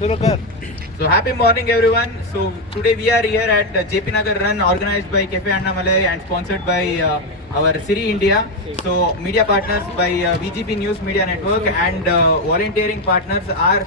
So happy morning everyone. So today we are here at JP Nagar Run organized by Cafe Annamalai and sponsored by our Siri India. So media partners by VGP News Media Network and volunteering partners are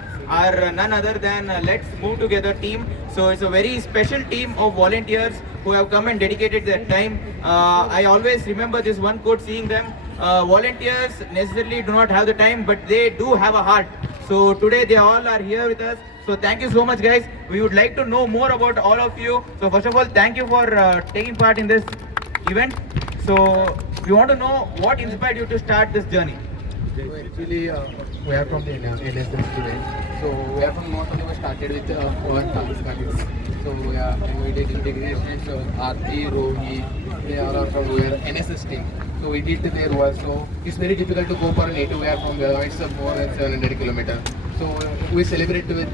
none other than Let's Move Together team. So it's a very special team of volunteers who have come and dedicated their time. I always remember this one quote seeing them. Volunteers necessarily do not have the time, but they do have a heart. So today they all are here with us. So thank you so much, guys. We would like to know more about all of you. So first of all, thank you for taking part in this event. So we want to know what inspired you to start this journey. So actually, we are from the NSS students. So we are from North India. We started with our class. So yeah, and we did integration. So Aarti, Rohi, they all are from our NSS team. So we did their work. So it's very difficult to go for a native. We are from there. It's more than 700 kilometers. So we celebrate with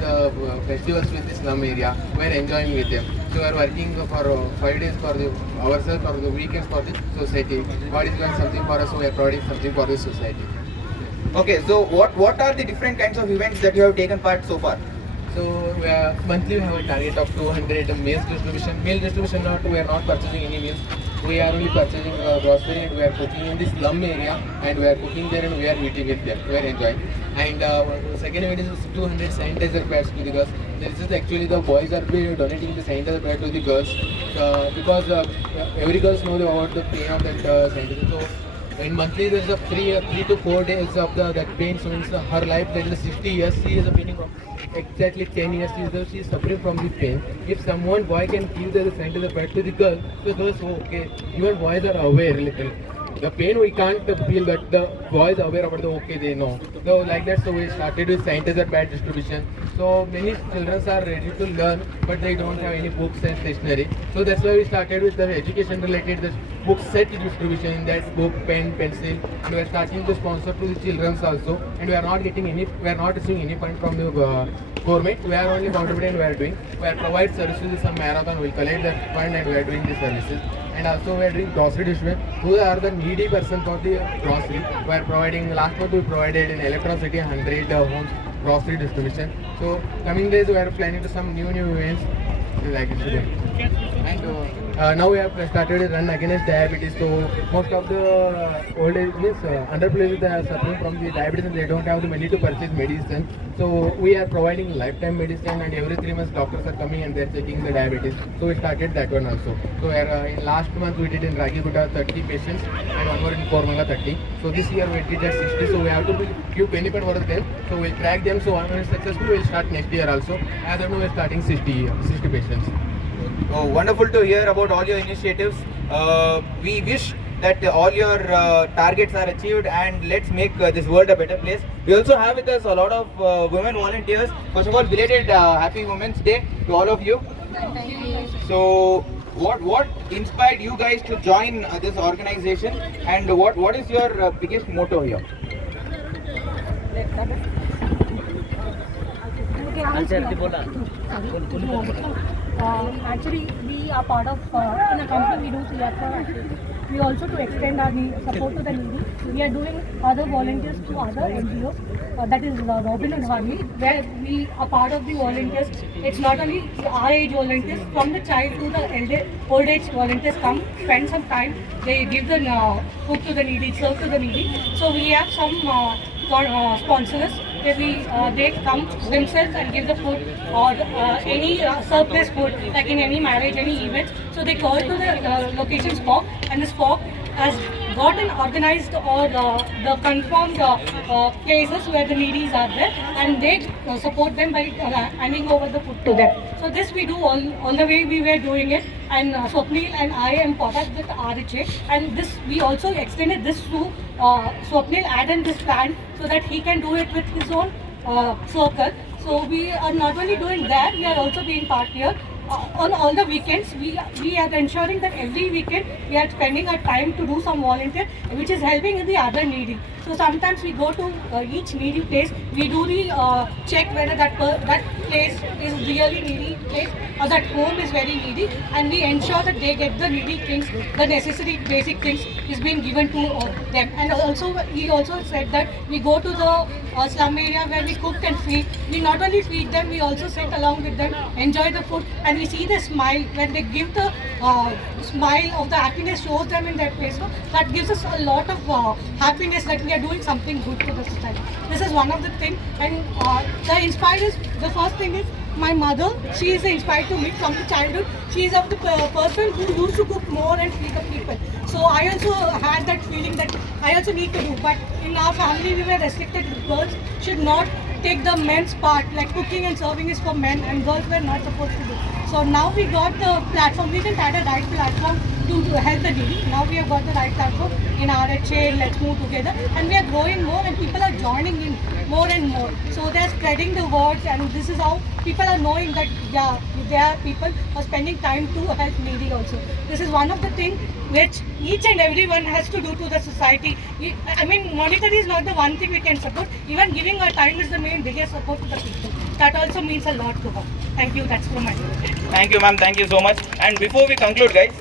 festivals with the slum area. We are enjoying with them. So we are working for 5 days for ourselves, for the weekends for the society. God is doing something for us, so we are providing something for the society. Okay, so what are the different kinds of events that you have taken part so far? So monthly we have a target of 200 meals distribution. Meal distribution, we are not purchasing any meals. We are only purchasing grocery and we are cooking in this slum area and we are cooking there and we are eating with them. We are enjoying. And second event is 200 sanitizer pads to the girls. This is actually the boys are donating the sanitizer pad to the girls because every girls know about the pain of that sanitizer. So in monthly there is a 3 to 4 days of that pain. So in her life there is 60 years. She is a pain from exactly 10 years. She is suffering from this pain. If someone boy can give the sanitizer pad to the girl, so girls okay. Even boys are aware little. The pain we can't feel, but the boys are aware about the okay they know. So like that, so we started with sanitizer pad distribution. So many children are ready to learn, but they don't have any books and stationery. So that's why we started with the education related the book set distribution. That book, pen, pencil. And we are starting to sponsor to the children also. And we are not getting any, we are not receiving any fund from the government. We are only contributing. We are doing. We are provide services in some marathon. We collect that fund and we are doing the services. And also we are doing grocery distribution. Who are the needy person for the grocery? We are providing, last month we provided in electricity 100 homes grocery distribution. So coming days we are planning to some new events like it. And now we have started a run against diabetes. So most of the old age means underprivileged they are suffering from the diabetes and they don't have the money to purchase medicine. So we are providing lifetime medicine and every 3 months doctors are coming and they are checking the diabetes. So we started that one also. So in last month we did in Ragiguda 30 patients and one more in Kormanga 30. So this year we did at 60. So we have to give benefit for them. So we'll track them. So when it's successful we'll start next year also. As of now we're starting 60 patients. Oh, wonderful to hear about all your initiatives. We wish that all your targets are achieved and let's make this world a better place. We also have with us a lot of women volunteers. First of all, belated Happy Women's Day to all of you. So, what inspired you guys to join this organization and what is your biggest motto here? Actually, we are part of, in a company we do CSR activities. We also to extend our support to the needy. We are doing other volunteers to other NGOs, that is Robin and Harley, where we are part of the volunteers. It's not only our age volunteers, from the child to the old age volunteers come, spend some time, they give the food to the needy, serve to the needy. So we have some sponsors where they come themselves and give the food or any surplus food, like in any marriage, any event. So they call to the location SPOC, and the SPOC has gotten organized or the confirmed places where the needies are there, and they support them by handing over the food to them. So this we do all the way we were doing it, and Swapnil and I am part of with RHA, and this we also extended this to Swapnil added this plan so that he can do it with his own circle. So we are not only doing that, we are also being part here. On all the weekends, we are ensuring that every weekend we are spending our time to do some volunteer, which is helping the other needy. So sometimes we go to each needy place, we do the check whether that place is really needy place or that home is very needy, and we ensure that they get the needy things, the necessary basic things is being given to them. And also, he also said that we go to the slum area where we cook and feed. We not only feed them, we also sit along with them, enjoy the food, and we see the smile when they give the smile of the happiness shows them in their face. No? That gives us a lot of happiness that we are doing something good to the society. This is one of the things, and the inspires. The first thing is my mother. She is inspired to me from the childhood. She is of the person who used to cook more and feed the people. So I also had that feeling that I also need to do. But in our family, we were restricted. Girls should not take the men's part. Like cooking and serving is for men, and girls were not supposed to do. So now we got the platform. We didn't had a right platform to help the needy. Now we have got the right platform in our chain. Let's move together, and we are growing more, and people are joining in more and more. So they are spreading the words, and this is how people are knowing that yeah, there are people who are spending time to help needy also. This is one of the things which each and everyone has to do to the society. I mean, monetary is not the one thing we can support. Even giving our time is the main biggest support to the people. That also means a lot to her. Thank you. That's from my side. Thank you, ma'am. Thank you so much. And before we conclude, guys,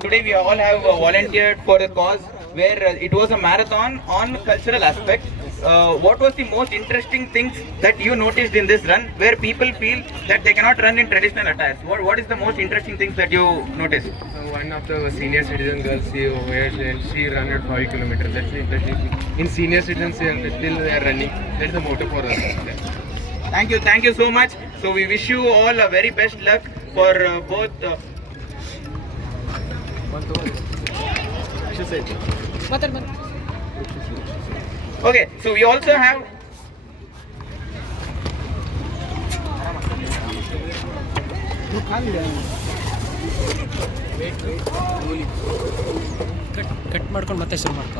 today we all have volunteered for a cause where it was a marathon on cultural aspect. What was the most interesting things that you noticed in this run where people feel that they cannot run in traditional attires? What is the most interesting things that you noticed? One of the senior citizen girls, she ran at 5 kilometers. That's interesting. In senior citizens, still they are running. That's the motto for us. Thank you so much. So we wish you all a very best luck for both. Okay, so we also have. Cut ಮಾಡ್ಕೊಂಡು ಮತ್ತೆ ಶುರು ಮಾಡ್ಕೊ